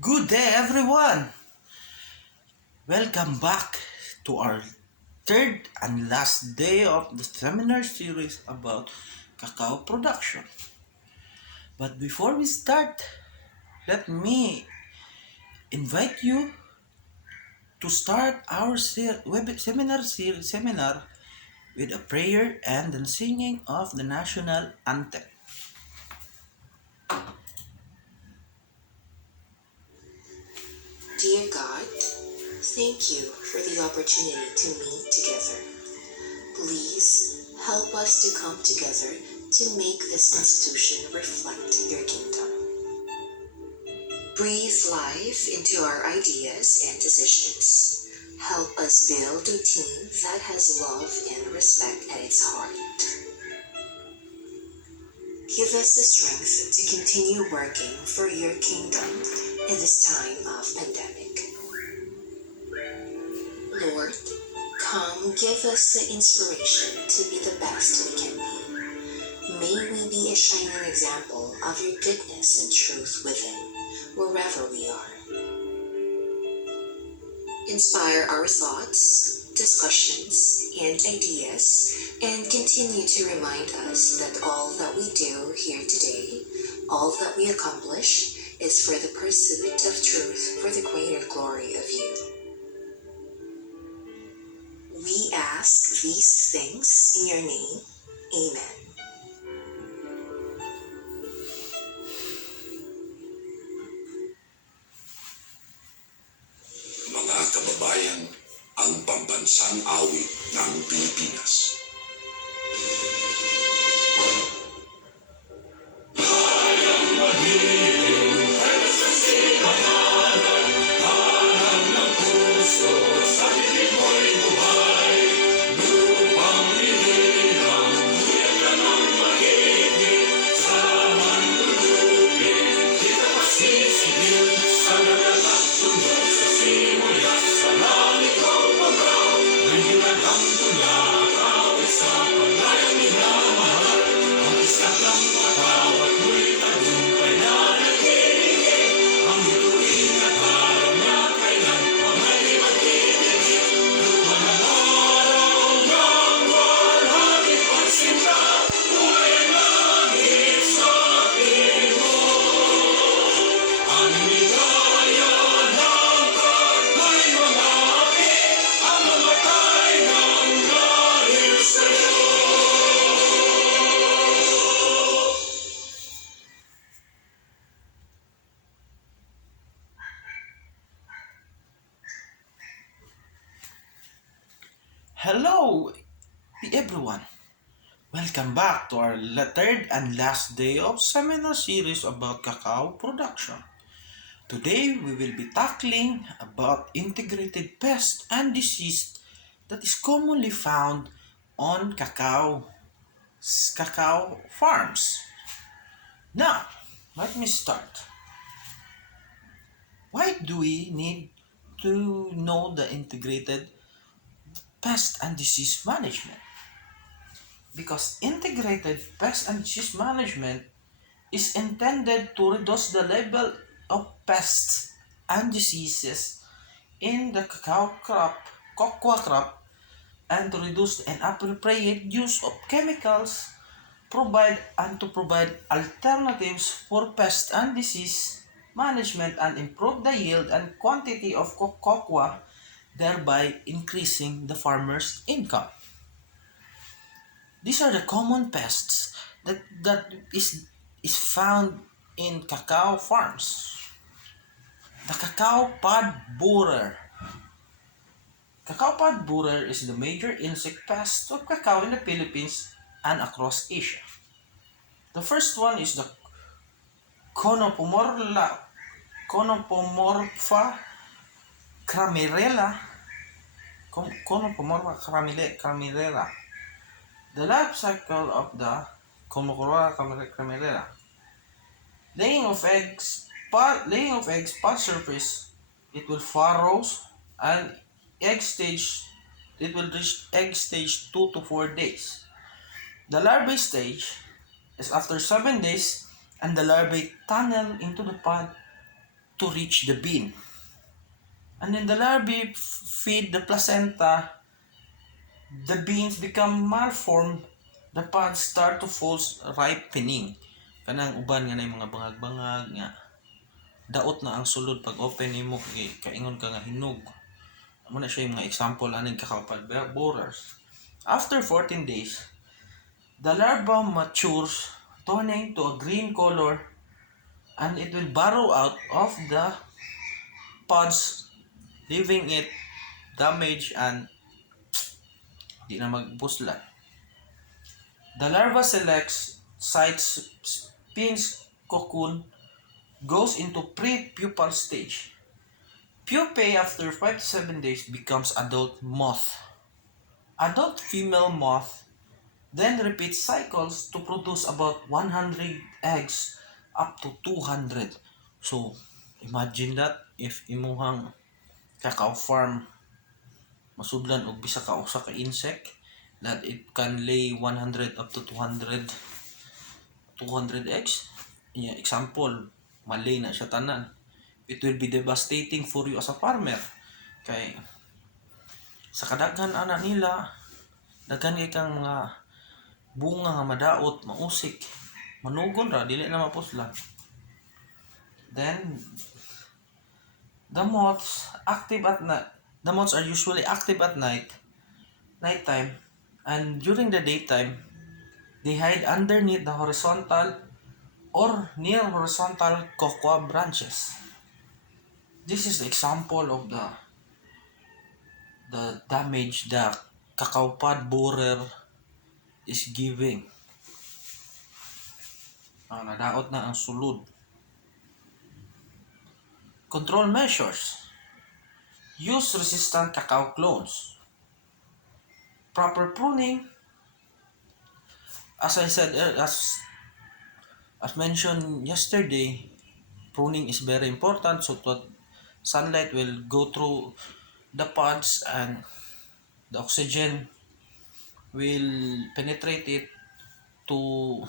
Good day, everyone! Welcome back to our third and last day of the seminar series about cacao production. But before we start, let me invite you to start our seminar with a prayer and the singing of the national anthem. Dear God, thank you for the opportunity to meet together. Please help us to come together to make this institution reflect your kingdom. Breathe life into our ideas and decisions. Help us build a team that has love and respect at its heart. Give us the strength to continue working for your kingdom in this time of pandemic. Lord, come give us the inspiration to be the best we can be. May we be a shining example of your goodness and truth within, wherever we are. Inspire our thoughts, discussions, and ideas, and continue to remind us that all that we do here today, all that we accomplish, is for the pursuit of truth for the greater glory of you. We ask these things in your name. Amen. Mga kababayan, ang pambansang awit ng Pilipinas. Hello, everyone! Welcome back to our third and last day of seminar series about cacao production. Today we will be tackling about integrated pest and disease that is commonly found on cacao farms. Now, let me start. Why do we need to know the integrated pest and disease management? Because integrated pest and disease management is intended to reduce the level of pests and diseases in the cocoa crop, and to reduce the inappropriate use of chemicals, provide alternatives for pest and disease management, and improve the yield and quantity of cocoa, thereby increasing the farmer's income. These are the common pests that is found in cacao farms. The cacao pod borer. Cacao pod borer is the major insect pest of cacao in the Philippines and across Asia. The first one is the Conopomorpha cramerella. Conopomorpha cramerella. The life cycle of the Conopomorpha cramerella. Laying of eggs pod surface. It will furrows and egg stage. It will reach egg stage 2 to 4 days. The larvae stage is after 7 days, and the larvae tunnel into the pod to reach the bean. And then the larvae feed the placenta, the beans become malformed, the pods start to fall ripening. Kanang uban nga na mga bangag-bangag nga daot na ang sulod pag open nimo kay kaingon ka nga hinog. Amo na siya yung mga example aning cacao pod borers. After 14 days, the larva matures, turning to a green color, and it will burrow out of the pods, leaving it damaged and di na magbuslan. The larva selects sites, spins cocoon, goes into pre-pupal stage. Pupae after 5 to 7 days becomes adult moth. Adult female moth then repeats cycles to produce about 100 eggs up to 200. So, imagine that if imuhang cacao farm masudlan og bisa ka usa ka insect that it can lay 100 up to 200 eggs. Yeah, example, malay na siya tanan. It will be devastating for you as a farmer. Kay sa kadaghan ana nila, daghan kay kang mga bunga nga madaot, mausik, manugon ra dili na mapuslan. Then the moths active at night. The moths are usually active at nighttime, and during the daytime, they hide underneath the horizontal or near horizontal cocoa branches. This is the example of the damage the cacao pod borer is giving. Nadaot na ang sulod. Control measures. Use resistant cacao clones. Proper pruning. As I said, as mentioned yesterday, pruning is very important so that sunlight will go through the pods and the oxygen will penetrate it to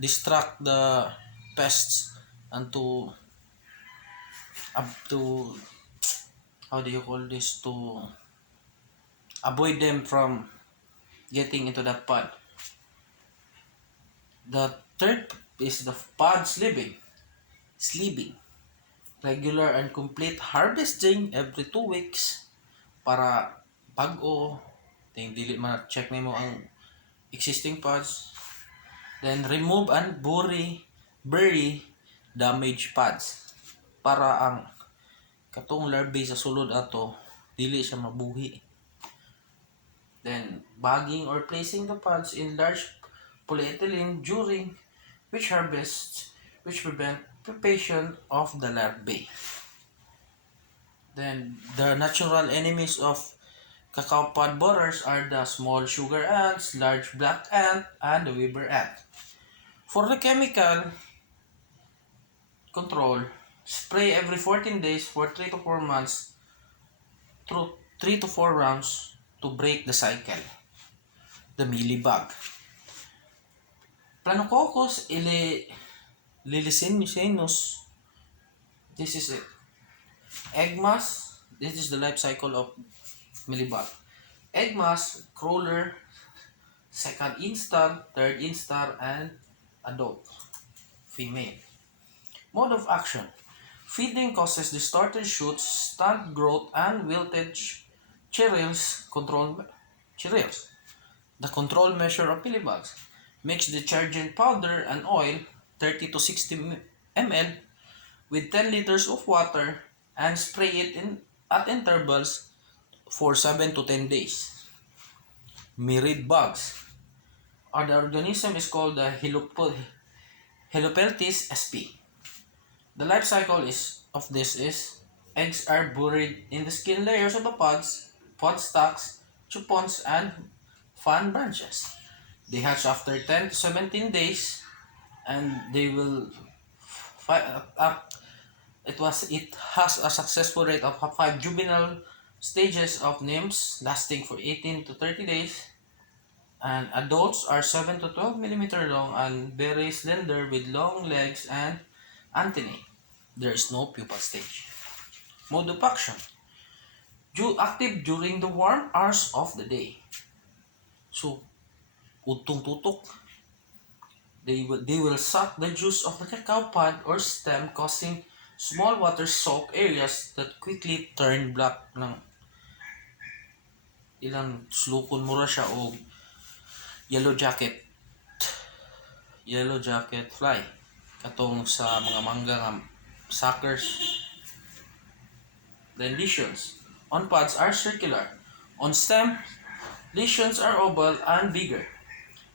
distract the pests and to how do you call this, to avoid them from getting into the pod. The third is the pod sleeving. Regular and complete harvesting every 2 weeks para bag-o dili ma-check nimo ang existing pods. Then remove and bury damaged pods para ang katong larvae sa sulod ato dili siya mabuhi. Then bagging or placing the pods in large polyethylene during which prevent pupation of the larvae. Then the natural enemies of cacao pod borers are the small sugar ants, large black ant, and the weaver ant. For the chemical control, spray every 14 days for 3 to 4 months through 3 to 4 rounds to break the cycle. The mealybug. Planococcus lilicinus. This is it. Egg mass. This is the life cycle of mealybug. Egg mass, crawler, second instar, third instar, and adult, female. Mode of action. Feeding causes distorted shoots, stunt growth, and wilted cereals. The control measure of mealybugs. Mix detergent powder and oil, 30 to 60 ml, with 10 liters of water and spray it at intervals for 7 to 10 days. Myrid bugs. The organism is called the Helopeltis sp. The life cycle of this is eggs are buried in the skin layers of the pods, pod stalks, chupons, and fan branches. They hatch after 10 to 17 days, and they will it has a successful rate of 5 juvenile stages of nymphs lasting for 18 to 30 days, And adults are 7 to 12 millimeter long and very slender with long legs and antennae. There is no pupal stage. Mode of action. Active during the warm hours of the day. So, utong tutok. They will suck the juice of the cacao pod or stem, causing small water soaked areas that quickly turn black ng ilang slukon mura siya o yellow jacket fly katong sa mga manga nga suckers. Then lesions on pods are circular. On stem, lesions are oval and bigger.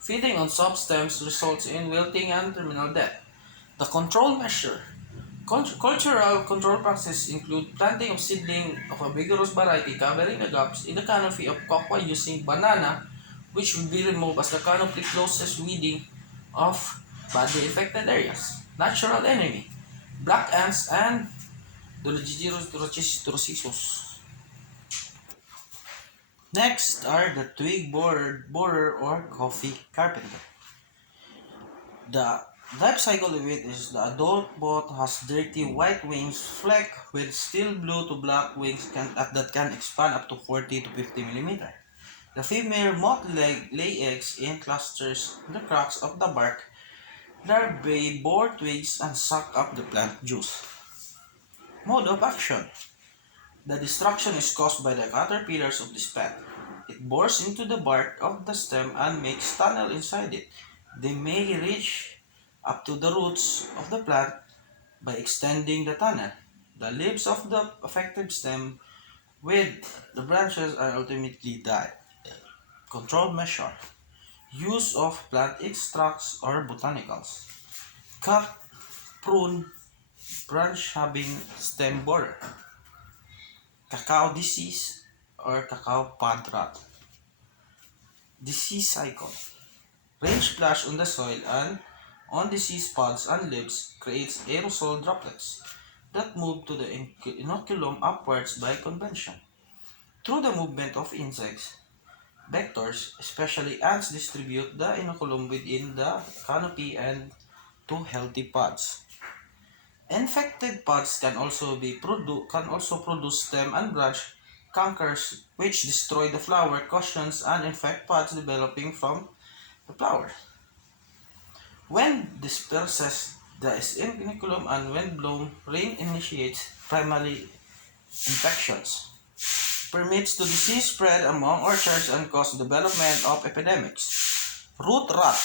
Feeding on soft stems results in wilting and terminal death. The control measure. Cultural control practices include planting of seedling of a vigorous variety covering the gaps in the canopy of cocoa using banana, which will be removed as the canopy closes weeding of badly affected areas. Natural enemy. Black ants and Dolichirosis. Next are the twig borer or coffee carpenter. The life cycle of it is the adult moth has dirty white wings flecked with steel blue to black wings that can expand up to 40 to 50 millimeter. The female moth lay eggs in clusters in the cracks of the bark. Larvae bore twigs and suck up the plant juice. Mode of action. The destruction is caused by the caterpillars of this plant. It bores into the bark of the stem and makes tunnel inside it. They may reach up to the roots of the plant by extending the tunnel. The leaves of the affected stem with the branches are ultimately die. Control measure. Use of plant extracts or botanicals. Cut, prune, branch having stem borer. Cacao disease or cacao pod rot. Disease cycle. Rain splash on the soil and on diseased pods and leaves creates aerosol droplets that move to the inoculum upwards by convention. Through the movement of insects, vectors, especially ants, distribute the inoculum within the canopy and to healthy pods. Infected pods can also produce stem and branch cankers which destroy the flower cushions and infect pods developing from the flower. When disperses the inoculum and when blown, rain initiates primary infections, permits to disease spread among orchards and cause development of epidemics. Root rot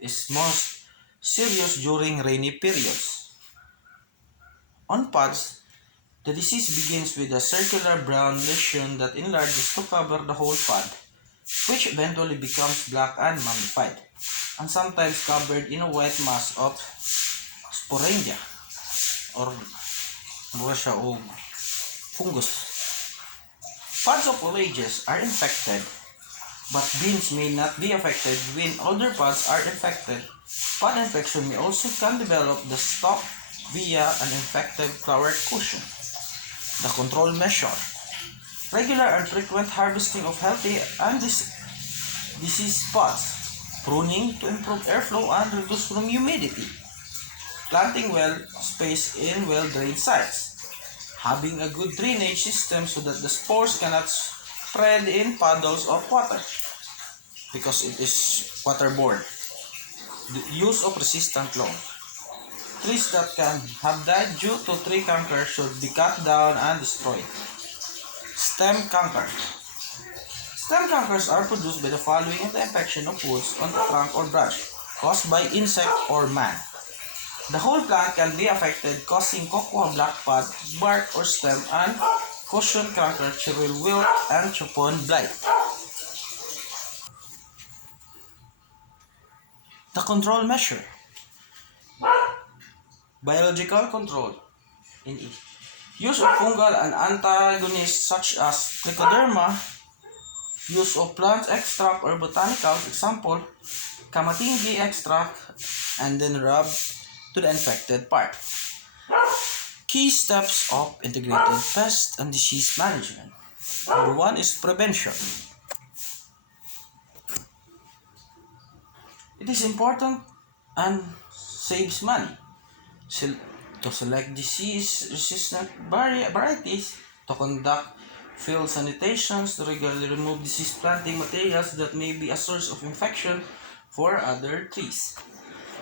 is most serious during rainy periods. On pods, the disease begins with a circular brown lesion that enlarges to cover the whole pod, which eventually becomes black and mummified, and sometimes covered in a white mass of sporangia or mura siya o fungus. Pods of forages are infected, but beans may not be affected when older pods are infected. Pod infection may also can develop the stalk via an infected flower cushion. The control measure. Regular and frequent harvesting of healthy and diseased pods. Pruning to improve airflow and reduce room humidity. Planting well spaced in well-drained sites. Having a good drainage system so that the spores cannot spread in puddles of water because it is waterborne. The use of resistant loam. Trees that can have died due to tree canker should be cut down and destroyed. Stem canker. Stem cankers are produced by the following of the infection of woods on the trunk or branch caused by insect or man. The whole plant can be affected, causing cocoa black pod, bark or stem, and cushion canker, chiril wilt, and chupon blight. The control measure. Biological control in E. Use of fungal and antagonists such as trichoderma. Use of plant extract or botanicals, example, kamatinggi extract, and then rub to the infected part. Key steps of integrated pest and disease management. Number 1 is prevention. It is important and saves money. Sel- to select disease-resistant varieties, to conduct field sanitations, to regularly remove disease planting materials that may be a source of infection for other trees,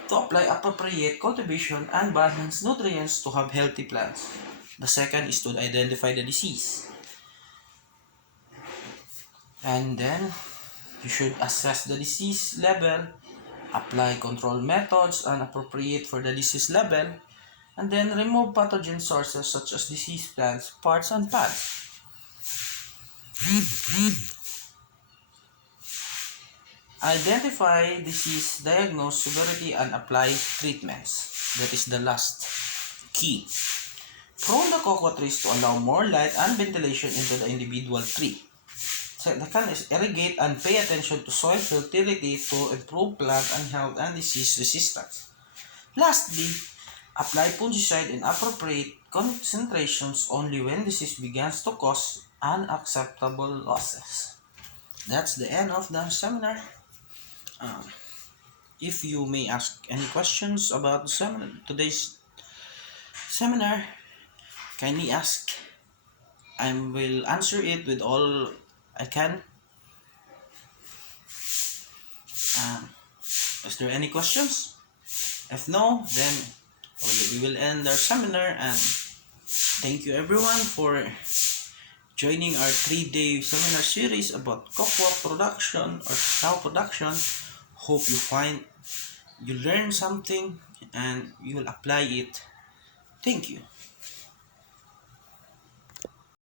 to apply appropriate cultivation and balance nutrients to have healthy plants. The second is to identify the disease. And then you should assess the disease level, apply control methods and appropriate for the disease level, and then remove pathogen sources such as disease plants, parts, and pads. Identify disease, diagnose severity, and apply treatments. That is the last key. Prune the cocoa trees to allow more light and ventilation into the individual tree. Second is irrigate and pay attention to soil fertility to improve plant and health and disease resistance. Lastly, apply fungicide in appropriate concentrations only when disease begins to cause unacceptable losses. That's the end of the seminar. Um, if you may ask any questions about the seminar, today's seminar, kindly ask. I will answer it with all I can. Um, is there any questions? If no, then we will end our seminar, and thank you everyone for joining our 3-day seminar series about cocoa production or cacao production. Hope you learn something and you will apply it. Thank you.